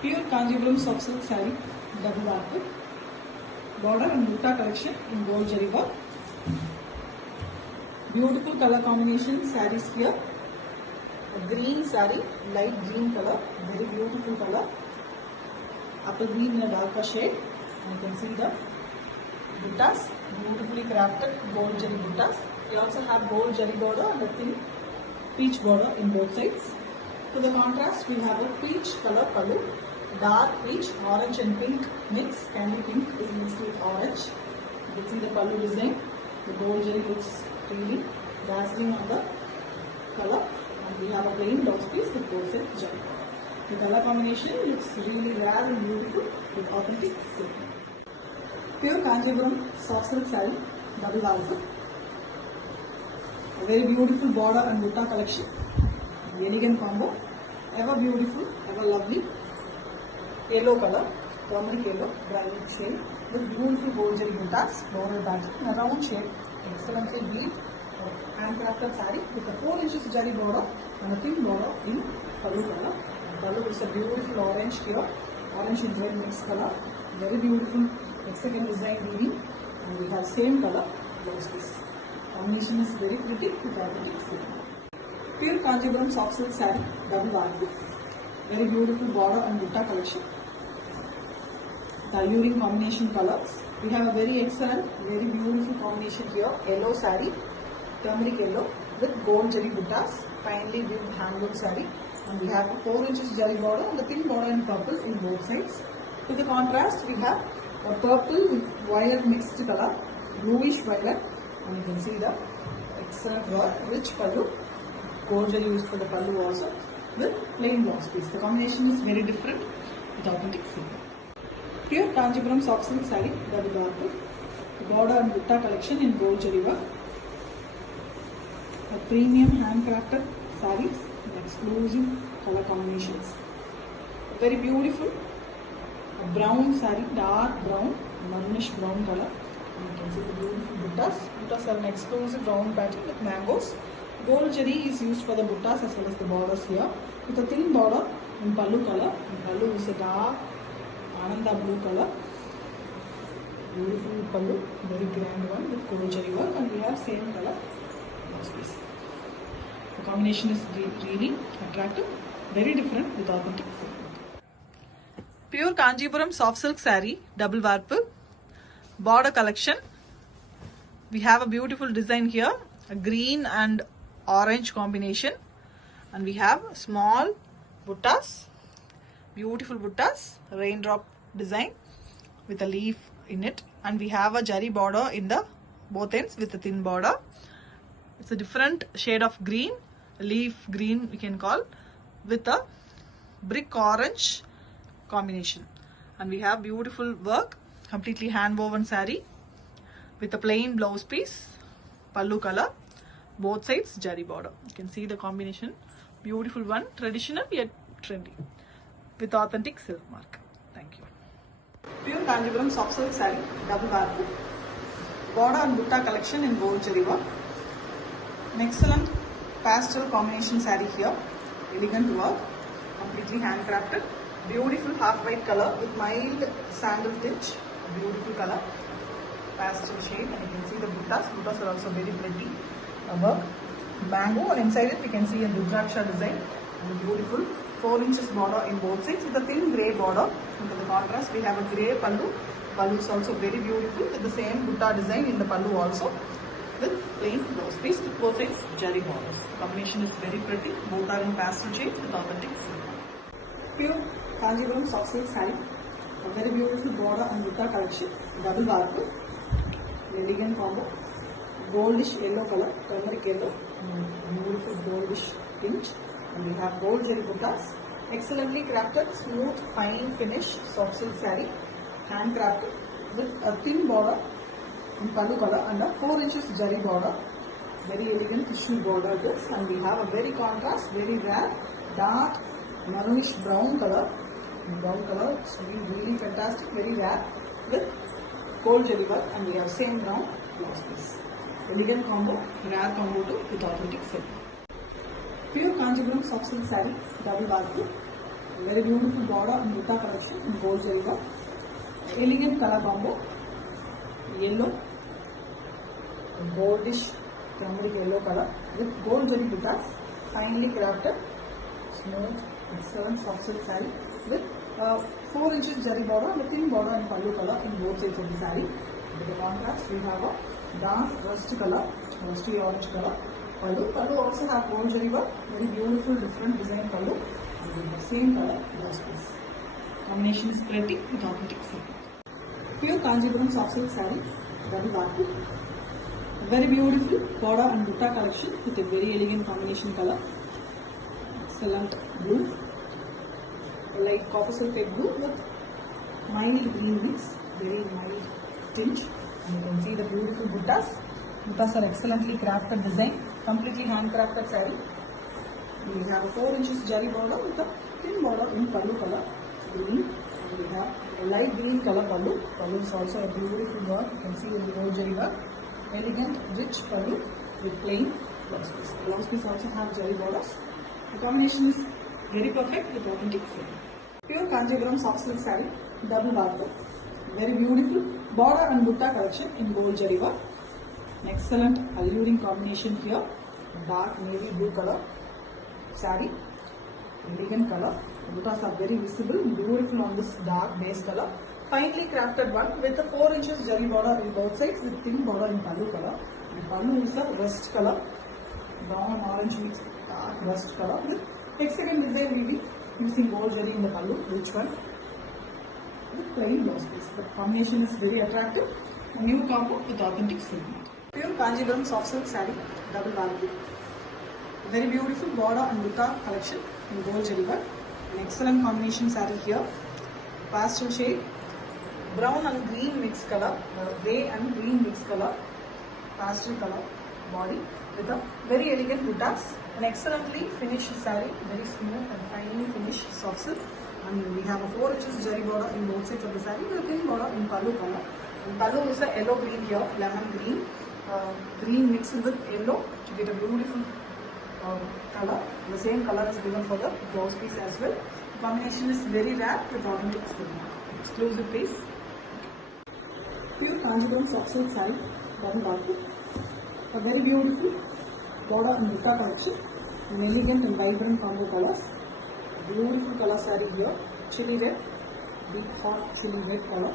Pure Kanjipuram soft silk saree, double warp, border and butta collection in gold zari work. Beautiful color combination sarees here. A green saree, light green color, very beautiful color. Apple green in a darker shade. You can see the buttas, beautifully crafted gold zari buttas. We also have gold zari border and a thin peach border in both sides. To the contrast, we have a peach color pallu, dark peach, orange and pink mix. Candy pink is mixed with orange. You can see the pallu design. The gold zari looks really dazzling on the color, and we have a plain blouse piece with both sides zari. The color combination looks really rare and beautiful with authentic silk. Pure Kanjipuram soft silk saree, double output. A very beautiful border and butta collection. Elegant combo, ever beautiful, ever lovely. Yellow color, turmeric yellow, bright shade with beautiful gold zari buttas, border badging, and a round shape, excellently built handcrafted saree with a 4 inches zari border and a thin border in pallu color. Pallu is a beautiful orange here, orange and red mixed color, very beautiful Mexican design weaving, and we have same color blouse piece. Combination is very pretty with authentic silk. Pure Kanjipuram soft silk saree, double warp, very beautiful border and butta collection. The alluring combination colors. We have a very excellent, very beautiful combination here. Yellow saree, turmeric yellow with gold zari buttas, finely weaved handloom saree. And we have a 4 inches zari border and a thin border in purple in both sides. To the contrast, we have a purple with violet mixed color, bluish violet, and you can see the excellent work, rich pallu, gold zari used for the pallu also, with plain blouse piece. The combination is very different with authentic silk. Pure Kanjipuram soft silk saree, double warp, border and butta collection in gold zari work. A premium handcrafted sarees with exclusive color combinations. Very beautiful. A brown saree, dark brown, maroonish brown color. And you can see the beautiful buttas. Buttas are an exclusive round pattern with mangoes. Gold zari is used for the buttas as well as the borders here. With a thin border in pallu color. And pallu is a dark Ananda blue color. Beautiful pallu, very grand one with gold zari work, and we have same color blouse piece. The combination is really attractive, very different with authentic silk. Pure Kanjipuram soft silk saree, double warp, border collection. We have a beautiful design here, a green and orange combination, and we have small buttas, beautiful buttas, raindrop design with a leaf in it, and we have a zari border in the both ends with a thin border. It's a different shade of green, leaf green we can call, with a brick orange combination. And we have beautiful work, completely hand woven saree with a plain blouse piece, pallu color, both sides zari border. You can see the combination, beautiful one, traditional yet trendy with authentic silk mark. Thank you. Pure Kanjipuram soft silk saree, double warp, border and butta collection in gold zari work. An excellent pastel combination saree here, elegant work, completely handcrafted, beautiful half white color with mild sandal tinge, beautiful color, pastel shade, and you can see the buttas. Buttas are also very pretty work. Mango, and inside it we can see a Rudraksha design, and a beautiful 4 inches border in both sides with a thin grey border. And to the contrast, we have a grey pallu. Pallu is also very beautiful with the same butta design in the pallu also, with plain blouse piece with both sides zari borders. Combination is very pretty. Both are in pastel shades with authentic silk. Pure Kanjipuram soft silk saree, a very beautiful border and butta collection, double warp, elegant combo, goldish yellow color, turmeric yellow, beautiful goldish tinge, and we have gold zari buttas, excellently crafted, smooth, fine finish soft silk saree, handcrafted with a thin border in pallu color and a 4 inches zari border. Very elegant tissue border this, and we have a very contrast, very rare, dark maroonish brown color. Brown color, it's really fantastic, very rare with gold zari work, and we have same brown blouse piece. Elegant combo, rare combo too with authentic silk. Pure Kanjipuram soft silk saree, double warp, Very beautiful border and butta collection in gold zari work. Elegant color combo. Yellow, goldish turmeric yellow color with gold zari buttas. Finely crafted, smooth, excellent soft silk saree with 4 inches zari border and a thin border in pallu color in both sides of the saree. With the contrast, we have a dark rust color, rusty orange color. Pallu also have gold zari work, very beautiful different design pallu, and with the same color blouse piece. Combination is pretty with authentic silk. Pure Kanjipuram soft silk saree, double batu. Very beautiful border and butta collection with a very elegant combination color. Excellent blue, light copper sulphate blue with mild green mix, very mild tinge. And you can see the beautiful buttas. Buttas are excellently crafted design, completely handcrafted saree. We have a 4 inches zari border with a thin border in pallu color, green. And we have a light green color pallu. Pallu is also a beautiful work. You can see in the gold zari work. Elegant, rich pallu with plain blouse piece. The blouse piece also have zari borders. The combination is very perfect with authentic silk. Pure Kanjipuram soft silk saree, double batu. Very beautiful border and butta collection in gold zari work. An excellent alluring combination here. Dark navy blue color saree, elegant color. The buttas are very visible, beautiful on this dark base color. Finely crafted one with a 4 inches zari border in both sides with thin border in pallu color. And pallu is a rust color, brown and orange mixed dark rust color with hexagon design weaving using gold zari in the pallu, rich one with plain blouse piece. The combination is very attractive. A new combo with authentic silk. Pure Kanjipuram soft silk saree, double batu. Very beautiful border and butta collection in gold zari work. An excellent combination saree here. Pastel shade, brown and green mixed color, grey and green mixed color, pastel color body with a very elegant buttas. An excellently finished saree, very smooth and finely finished soft silk. And we have a 4 inches zari border in both sides of the saree with a thin border in pallu color. And pallu is a yellow green here, lemon green, green mixed with yellow to get a beautiful color. The same color is given for the blouse piece as well. The combination is very rare with authentic silk. Exclusive piece. Pure Kanjipuram soft silk saree, double batu. A very beautiful border and butta collection in elegant and vibrant combo colors. Beautiful color saree here, chili red, deep hot chili red color.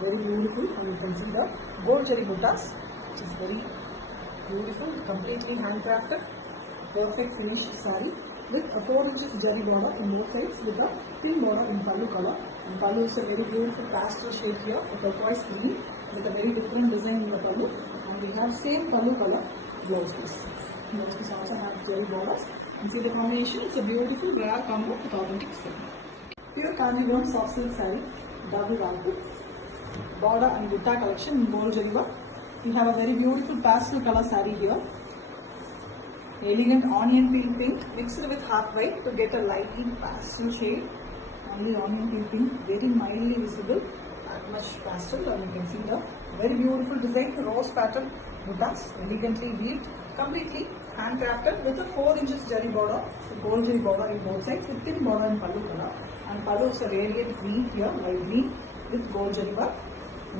Very beautiful, and you can see the gold zari buttas, which is very beautiful, completely handcrafted. Perfect finished saree with a 4 inches zari border in both sides with a thin border in pallu color. And pallu is a very beautiful pastel shade here, a turquoise green with a very different design in the pallu. And we have same pallu color blouse piece. Blouse piece also have zari borders. And see the combination, it's a beautiful rare combo with authentic silk. Pure Kanjipuram soft silk saree, double batu. Border and butta collection in gold zari work. We have a very beautiful pastel color saree here. Elegant onion peel pink mixed with half white to get a lightly pastel shade. Only onion peel pink, very mildly visible, that much pastel. And you can see the very beautiful design, rose pattern buttas, elegantly weaved, completely handcrafted with a 4 inches zari border, gold zari border in both sides with thin border in pallu color. And pallu is a radiant green here, light green with gold zari work.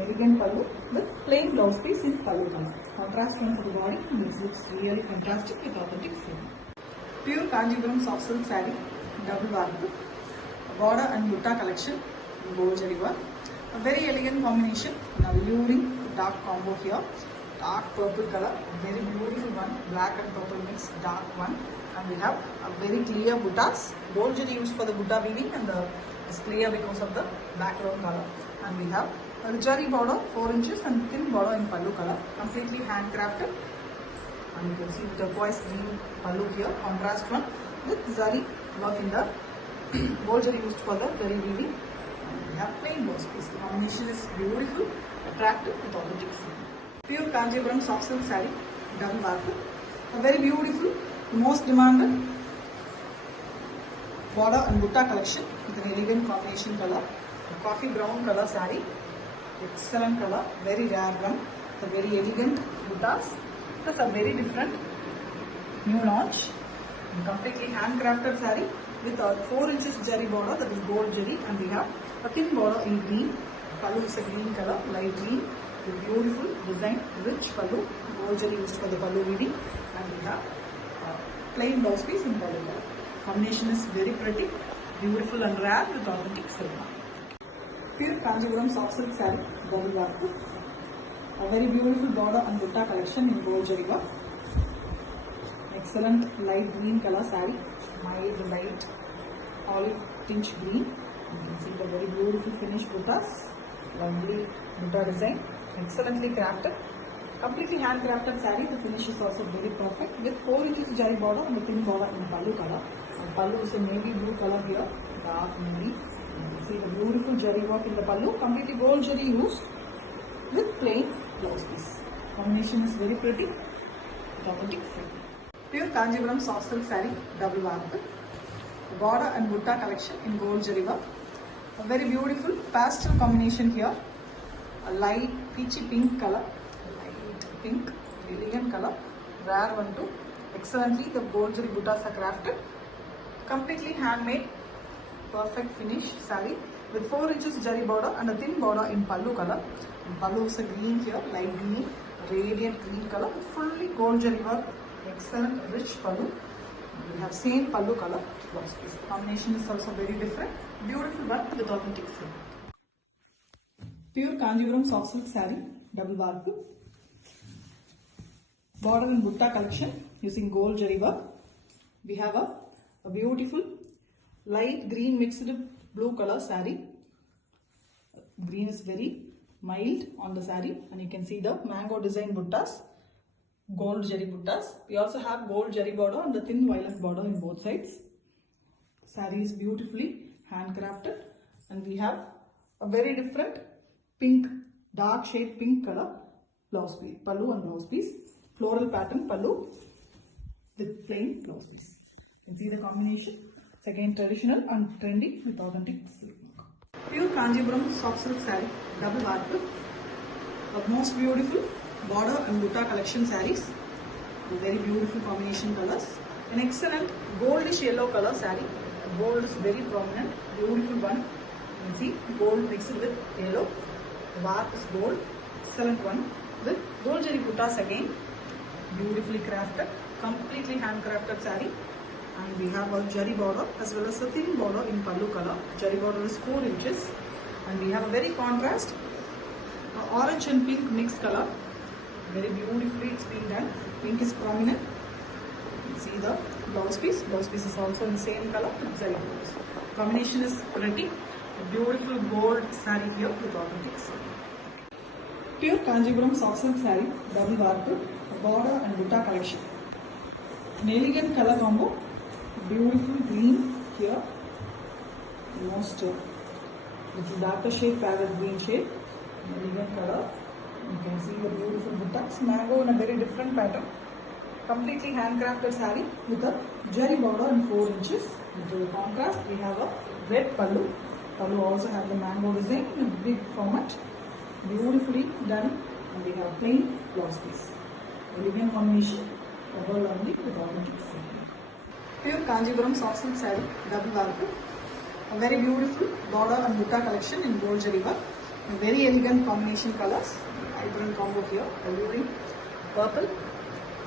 Elegant pallu with plain blouse piece in pallu color. Contrast one for the body, and this looks really fantastic with authentic silk. Pure Kanjipuram soft silk saree, double batu. Border and butta collection in gold zari work. A very elegant combination, an alluring dark combo here. Dark purple color, very beautiful one, black and purple mix, dark one. And we have a very clear buttas. Gold zari used for the butta weaving, and it's clear because of the background color. And we have a zari border 4 inches and thin border in pallu color, completely handcrafted. And you can see the turquoise green pallu here, contrast one with zari work in the gold zari used for the zari weaving. And we have plain blouse piece. The combination is beautiful, attractive with authentic silk. Pure Kanjipuram soft silk saree, double batu. A very beautiful, most demanded border and butta collection with an elegant combination color. A coffee brown color saree, excellent color, very rare one. The very elegant buttas. Plus a very different new launch. Completely handcrafted saree with a 4 inches zari border, that is gold zari, and we have a thin border in green. Pallu is a green color, light green, with beautiful design, rich pallu, gold zari used for the pallu weaving, and we have plain blouse piece in pallu color. Combination is very pretty, beautiful and rare with authentic silk. Pure Kanjipuram soft silk saree, double work. A very beautiful border and dutta collection in gold zari work. Excellent light green color saree, mild light olive tinge green. You can see the very beautiful finished buttas, lovely butta design, excellently crafted, completely handcrafted saree. The finish is also very perfect with 4 inches zari border and a thin border in pallu color. And pallu is a navy blue color here, dark navy. You can see the beautiful zari work in the pallu, completely gold zari used with plain blouse piece. Combination is very pretty, authentic silk. Pure Kanjipuram soft silk saree, double warp. Border and butta collection in gold zari work. A very beautiful pastel combination here. A light peachy pink color, light pink, elegant color, rare one too. Excellently, the gold zari buttas are crafted. Completely handmade, perfect finish saree with 4 inches zari border and a thin border in pallu color. And pallu is a green here, light green, radiant green color, fully gold zari work. Excellent rich pallu. We have same pallu color blouse piece. The combination is also very different. Beautiful work with authentic silk. Pure Kanjipuram soft silk saree, double warp. Border and butta collection using gold zari work. We have a beautiful light green mixed blue color saree. Green is very mild on the saree, and you can see the mango design buttas. Gold zari buttas. We also have gold zari border and the thin violet border in both sides. Saree is beautifully handcrafted, and we have a very different pink, dark shade pink color blouse piece, pallu and blouse piece, floral pattern pallu with plain blouse piece. You can see the combination. It's again traditional and trendy with authentic silk. Pure Kanjipuram soft silk saree, double warp. The most beautiful border and butta collection sarees, very beautiful combination colors. An excellent goldish yellow color saree. Gold is very prominent, beautiful one. You can see gold mixed with yellow. The warp is gold, excellent one with gold zari buttas again, beautifully crafted, completely handcrafted saree. And we have a zari border as well as a thin border in pallu color. Zari border is 4 inches, and we have a very contrast orange and pink mixed color. Very beautifully it's been done. Pink is prominent. You can see the blouse piece. Blouse piece is also in the same color. Combination is pretty. A beautiful gold saree here with authentic silk. Pure Kanjipuram soft silk saree, double warp, border and butta collection. An elegant color combo. Beautiful green here. Almost little darker shade, parrot green shade. Elegant color. You can see the beautiful buttas, mango in a very different pattern. Completely handcrafted saree with a zari border in 4 inches. Into the contrast, we have a red pallu. Pallu also have the mango design in a big format. Beautifully done, and we have plain blouse piece. Elegant combination, covered only with authentic silk. Pure Kanjipuram soft silk saree, double warp. A very beautiful border and butta collection in gold zari work. Very elegant combination colors. Vibrant combo here, alluring purple,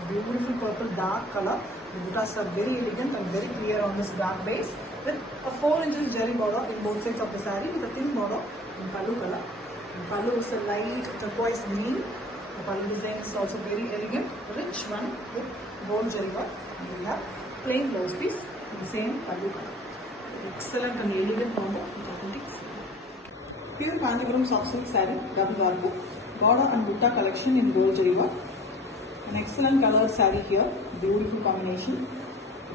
beautiful purple dark color. The buttas are very elegant and very clear on this dark base with a 4 inches zari border in both sides of the saree with a thin border in pallu color. And pallu is a light turquoise green. The pallu design is also very elegant, rich one with gold zari work. And we have plain blouse piece in the same pallu color. Excellent and elegant combo with authentic silk. Pure Kanjipuram soft silk saree, double warp. Border and butta collection in gold zari work. An excellent color saree here, beautiful combination.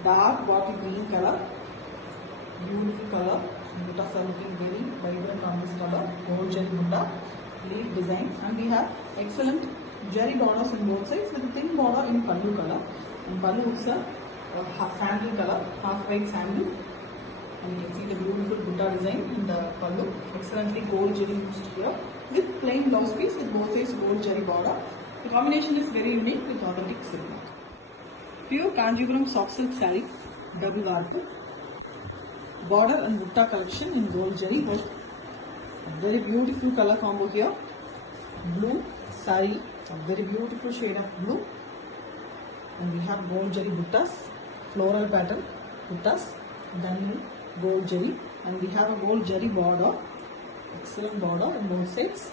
Dark bottle green color, beautiful color. Buttas are looking very vibrant on this color. Gold zari butta, leaf design, and we have excellent zari borders on both sides with a thin border in pallu color. And pallu is a sandal color, half white sandal. And you can see the beautiful butta design in the pallu. Excellently gold zari used here with plain blouse piece with both sides gold zari border. The combination is very unique with authentic silk. Pure Kanjipuram soft silk saree, double warp. border and butta collection in gold zari work. Very beautiful color combo here. Blue saree, a very beautiful shade of blue, and we have gold zari buttas, floral pattern buttas done in gold zari, and we have a gold zari border, excellent border on both sides.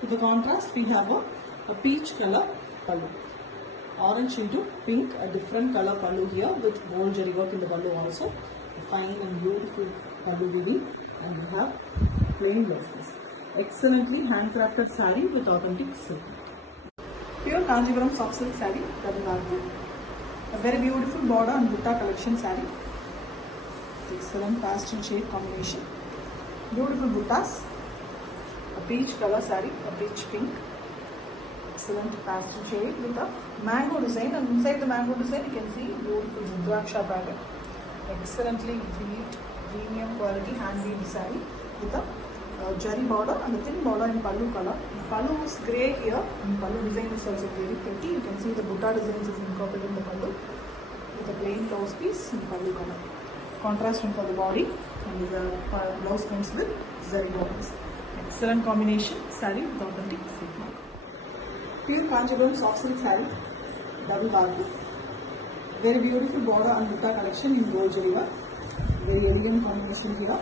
To the contrast, we have a peach color pallu, orange into pink, a different color pallu here with gold zari work in the pallu also, a fine and beautiful pallu weaving, and we have plain blouses. Excellently handcrafted saree with authentic silk. Pure Kanjivaram soft silk saree, double market. A very beautiful border and butta collection saree. Excellent pastel shade combination. Beautiful buttas. A peach color saree, a peach pink. Excellent pastel shade with a mango design, and inside the mango design you can see beautiful Rudraksha pattern. Excellently weaved, premium quality hand weaved saree with a jari border and a thin border in pallu color. The pallu is grey here, and pallu design is also very pretty. You can see the butta designs is incorporated in the pallu with a plain blouse piece in pallu color. Contrast for the body, and the blouse comes with zari borders. Excellent combination saree with authentic silk mark. Pure Kanjivaram soft silk saree, double barku. Very beautiful border and butta collection in gold zari work. Very elegant combination here.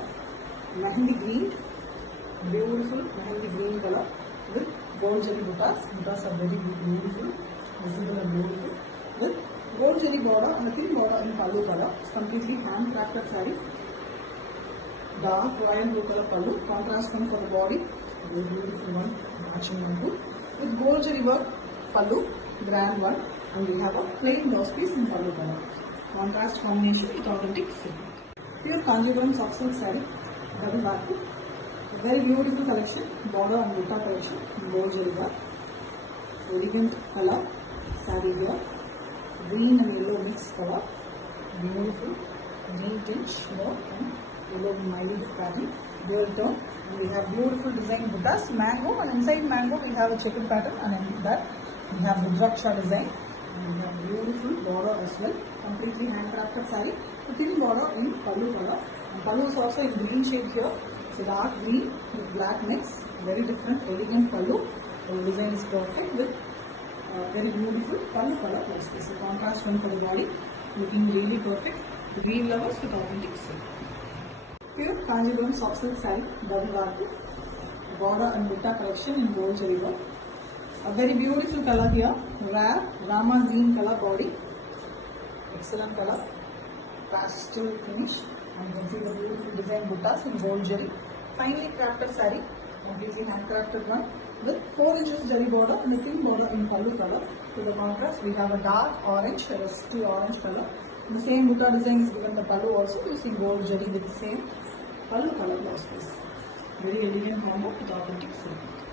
Mehendi green. Beautiful mehendi green color with gold zari buttas. Buttas are very beautiful, visible and beautiful. With gold zari border and a thin border in pallu color. It's completely handcrafted saree. Dark royal blue color pallu. Contrast one for the body. Very beautiful one, matching one too. With gold zari work pallu, grand one, and we have a plain blouse piece in pallu color. Contrast combination with authentic silk. Pure Kanjivaram soft silk saree, double barku. Very beautiful collection, border and butta collection, gold zari work. Elegant color, saree here, green and yellow mixed color, beautiful green tinge here and yellow mild pattern, dual tone. And we have beautiful design buttas, mango, and inside mango we have a checkered pattern, and in that we have Rudraksha design. And we have beautiful border as well, completely handcrafted saree, a thin border in pallu color. And pallu is also in green shade here. It's a dark green with black mix, very different, elegant pallu. The design is perfect with very beautiful pallu color blouse piece. A contrast one for the body, looking really perfect. Green lovers with authentic silk. Pure Kanjivaram soft silk saree, double barku. Border and butta collection in gold zari work. A very beautiful color here, rare Rama green color body. Excellent color, pastel finish. And you can see the beautiful design buttas in gold zari. Finely crafted saree, completely handcrafted one with 4 inches zari border and a thin border in pallu color. To the contrast, we have a dark orange, a rusty orange color. And the same butta design is given the pallu also using gold zari with the same pallu color blouse piece. Very elegant combo with authentic silk.